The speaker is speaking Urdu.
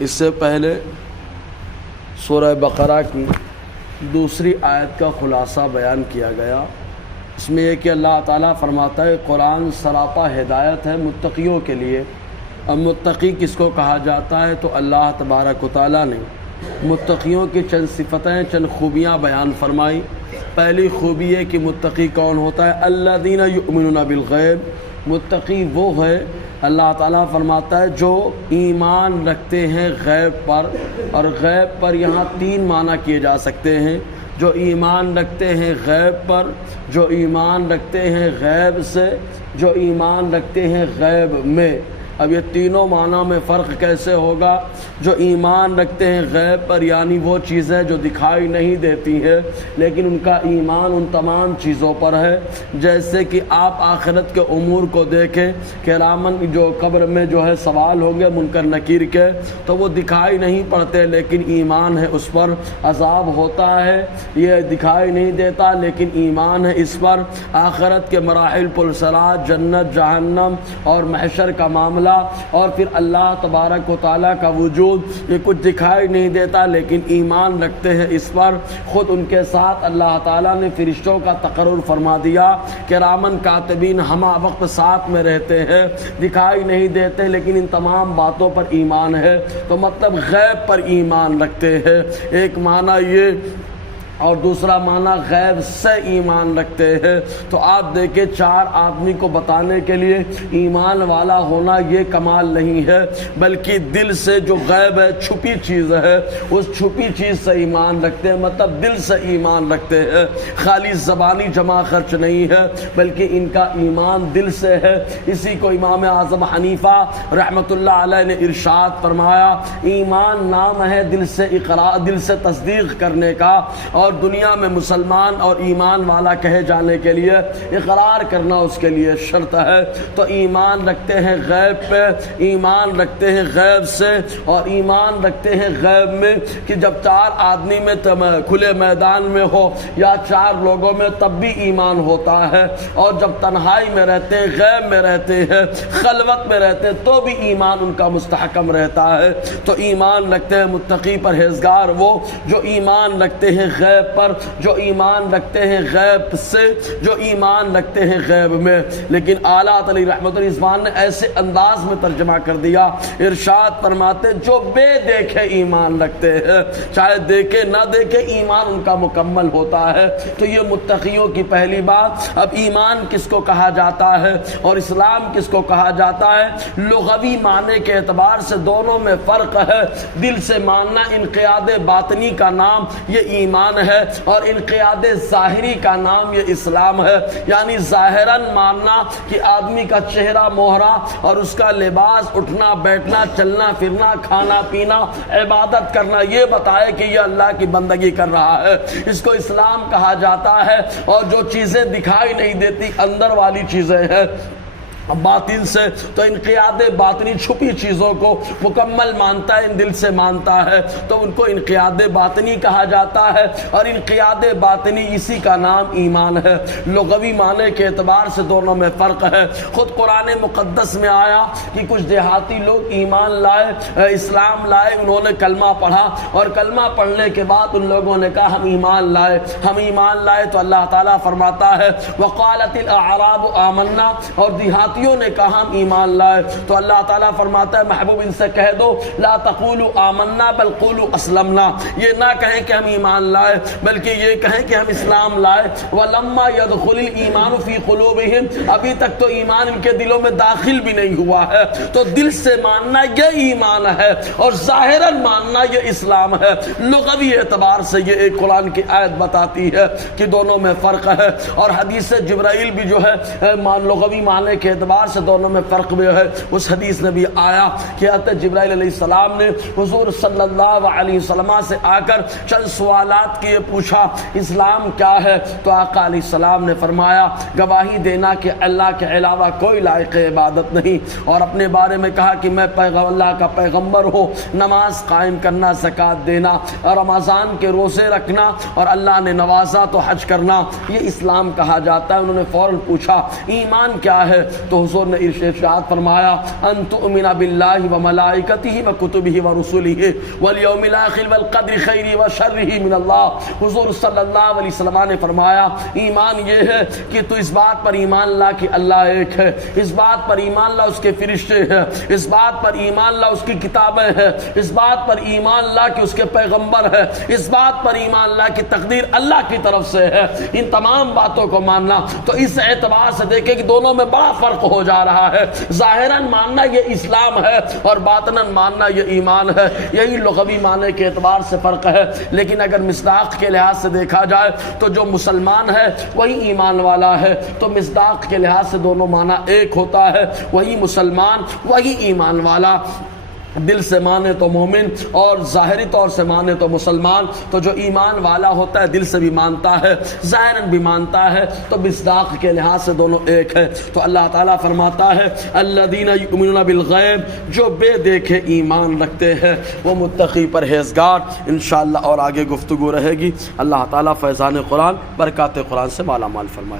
اس سے پہلے سورہ بقرہ کی دوسری آیت کا خلاصہ بیان کیا گیا۔ اس میں یہ کہ اللہ تعالیٰ فرماتا ہے قرآن سراپا ہدایت ہے متقیوں کے لیے۔ اب متقی کس کو کہا جاتا ہے؟ تو اللہ تبارک و تعالیٰ نے متقیوں کی چند صفتیں، چند خوبیاں بیان فرمائی۔ پہلی خوبی ہے کہ متقی کون ہوتا ہے؟ الذین یؤمنون بالغیب۔ متقی وہ ہے، اللہ تعالیٰ فرماتا ہے، جو ایمان رکھتے ہیں غیب پر۔ اور غیب پر یہاں تین معنی کیے جا سکتے ہیں۔ جو ایمان رکھتے ہیں غیب پر، جو ایمان رکھتے ہیں غیب سے، جو ایمان رکھتے ہیں غیب میں۔ اب یہ تینوں معنی میں فرق کیسے ہوگا؟ جو ایمان رکھتے ہیں غیب پر یعنی وہ چیزیں جو دکھائی نہیں دیتی ہیں لیکن ان کا ایمان ان تمام چیزوں پر ہے۔ جیسے کہ آپ آخرت کے امور کو دیکھیں کہ رامن جو قبر میں جو ہے سوال ہوں گے منکر نکیر کے، تو وہ دکھائی نہیں پڑتے لیکن ایمان ہے اس پر۔ عذاب ہوتا ہے، یہ دکھائی نہیں دیتا لیکن ایمان ہے اس پر۔ آخرت کے مراحل، پلسرات، جنت، جہنم اور محشر کا معاملہ، اور پھر اللہ تبارک و تعالیٰ کا وجود، یہ کچھ دکھائی نہیں دیتا لیکن ایمان رکھتے ہیں اس پر۔ خود ان کے ساتھ اللہ تعالیٰ نے فرشتوں کا تقرر فرما دیا کہ کرامن کاتبین ہمہ وقت ساتھ میں رہتے ہیں، دکھائی نہیں دیتے لیکن ان تمام باتوں پر ایمان ہے۔ تو مطلب غیب پر ایمان رکھتے ہیں، ایک معنی یہ، اور دوسرا معنی غیب سے ایمان رکھتے ہیں۔ تو آپ دیکھیں، چار آدمی کو بتانے کے لیے ایمان والا ہونا یہ کمال نہیں ہے، بلکہ دل سے جو غیب ہے، چھپی چیز ہے، اس چھپی چیز سے ایمان رکھتے ہیں، مطلب دل سے ایمان رکھتے ہیں۔ خالی زبانی جمع خرچ نہیں ہے بلکہ ان کا ایمان دل سے ہے۔ اسی کو امام اعظم حنیفہ رحمۃ اللہ علیہ نے ارشاد فرمایا، ایمان نام ہے دل سے اقرار، دل سے تصدیق کرنے کا، اور دنیا میں مسلمان اور ایمان والا کہے جانے کے لیے اقرار کرنا اس کے لیے شرط ہے۔ تو ایمان رکھتے ہیں غیب پہ، ایمان رکھتے ہیں غیب سے، اور ایمان رکھتے ہیں غیب میں کہ جب چار آدمی میں کھلے میدان میں ہو یا چار لوگوں میں تب بھی ایمان ہوتا ہے، اور جب تنہائی میں رہتے ہیں، غیب میں رہتے ہیں، خلوت میں رہتے ہیں تو بھی ایمان ان کا مستحکم رہتا ہے۔ تو ایمان رکھتے ہیں متقی پرہیزگار وہ جو ایمان رکھتے ہیں غیب پر، جو ایمان رکھتے ہیں غیب سے، جو ایمان رکھتے ہیں غیب میں۔ لیکن اعلیٰ علی رحمۃ الرضوان نے ایسے انداز میں ترجمہ کر دیا، ارشاد فرماتے جو بے دیکھے ایمان رکھتے ہیں، چاہے دیکھے نہ دیکھے ایمان ان کا مکمل ہوتا ہے۔ تو یہ متقیوں کی پہلی بات۔ اب ایمان کس کو کہا جاتا ہے اور اسلام کس کو کہا جاتا ہے؟ لغوی معنی کے اعتبار سے دونوں میں فرق ہے۔ دل سے ماننا، انقیاد باطنی کا نام یہ ایمان ہے، اور انقیاد ظاہری کا نام یہ اسلام ہے۔ یعنی ظاہراً ماننا کہ آدمی کا چہرہ مہرا اور اس کا لباس، اٹھنا بیٹھنا، چلنا پھرنا، کھانا پینا، عبادت کرنا یہ بتائے کہ یہ اللہ کی بندگی کر رہا ہے، اس کو اسلام کہا جاتا ہے۔ اور جو چیزیں دکھائی نہیں دیتی اندر والی چیزیں ہیں باطن سے، تو انقیاد باطنی چھپی چیزوں کو مکمل مانتا ہے، دل سے مانتا ہے، تو ان کو انقیاد باطنی کہا جاتا ہے۔ اور انقیاد باطنی اسی کا نام ایمان ہے۔ لغوی معنی کے اعتبار سے دونوں میں فرق ہے۔ خود قرآن مقدس میں آیا کہ کچھ دیہاتی لوگ ایمان لائے، اسلام لائے، انہوں نے کلمہ پڑھا، اور کلمہ پڑھنے کے بعد ان لوگوں نے کہا ہم ایمان لائے، ہم ایمان لائے۔ تو اللہ تعالیٰ فرماتا ہے وقالت الاعراب آمنا، اور دیہاتی نے کہا ہم ایمان لائے۔ تو اللہ تعالیٰ فرماتا ہے محبوب ان سے کہہ دو لا تقولوا آمنا بل قولوا اسلمنا، یہ نہ کہیں کہ ہم ایمان لائے بلکہ یہ کہیں کہ ہم اسلام لائے۔ ولما يدخل الايمان في قلوبهم، ابھی تک تو ایمان ان کے دلوں میں داخل بھی نہیں ہوا ہے۔ تو دل سے ماننا یہ ایمان ہے، اور ظاہراً ماننا یہ اسلام ہے۔ لغوی اعتبار سے یہ ایک قرآن کی آیت بتاتی ہے کہ دونوں میں فرق ہے۔ اور حدیث جبرائیل بھی جو ہے لغوی معنی کے اعتبار سے دونوں میں فرق بھی ہے۔ اس حدیث میں بھی آیا کہ حضرت جبرائیل علیہ السلام نے حضور صلی اللہ علیہ وسلم سے آ کر چند سوالات کیے، پوچھا اسلام کیا ہے؟ تو آقا علیہ السلام نے فرمایا گواہی دینا کہ اللہ کے علاوہ کوئی لائق عبادت نہیں، اور اپنے بارے میں کہا کہ میں اللہ کا پیغمبر ہوں، نماز قائم کرنا، زکوٰۃ دینا، اور رمضان کے روزے رکھنا، اور اللہ نے نوازا تو حج کرنا، یہ اسلام کہا جاتا ہے۔ انہوں نے فوراً پوچھا ایمان کیا ہے؟ تو تو حضور نے ارشاد فرمایا ان تؤمن باللہ و ملائکتہ و کتبہ و رسلہ والیوم الآخر والقدر خیرہ و شرہ من اللہ۔ حضور صلی اللہ علیہ وسلم نے فرمایا ایمان یہ ہے کہ تو اس بات پر ایمان لا کہ اللہ ایک ہے، اس بات پر ایمان لا اس کے فرشتے ہیں، اس بات پر ایمان لا اس کی کتابیں ہیں، اس بات پر ایمان لا کہ اس کے پیغمبر ہے، اس بات پر ایمان لا کہ تقدیر اللہ کی طرف سے ہے۔ ان تمام باتوں کو ماننا، تو اس اعتبار سے دیکھیں کہ دونوں میں بڑا فرق ہو جا رہا ہے۔ ظاہراً ماننا یہ اسلام ہے اور باطناً ماننا یہ ایمان ہے، یہی لغوی معنی کے اعتبار سے فرق ہے۔ لیکن اگر مصداق کے لحاظ سے دیکھا جائے تو جو مسلمان ہے وہی ایمان والا ہے، تو مصداق کے لحاظ سے دونوں معنی ایک ہوتا ہے، وہی مسلمان وہی ایمان والا۔ دل سے مانے تو مومن اور ظاہری طور سے مانے تو مسلمان۔ تو جو ایمان والا ہوتا ہے دل سے بھی مانتا ہے، ظاہراً بھی مانتا ہے، تو مصداق کے لحاظ سے دونوں ایک ہے۔ تو اللہ تعالیٰ فرماتا ہے الذین یؤمنون بالغیب، جو بے دیکھے ایمان رکھتے ہیں وہ متقی پرہیزگار۔ انشاءاللہ اور آگے گفتگو رہے گی۔ اللہ تعالیٰ فیضان قرآن برکات قرآن سے مالا مال فرمائے۔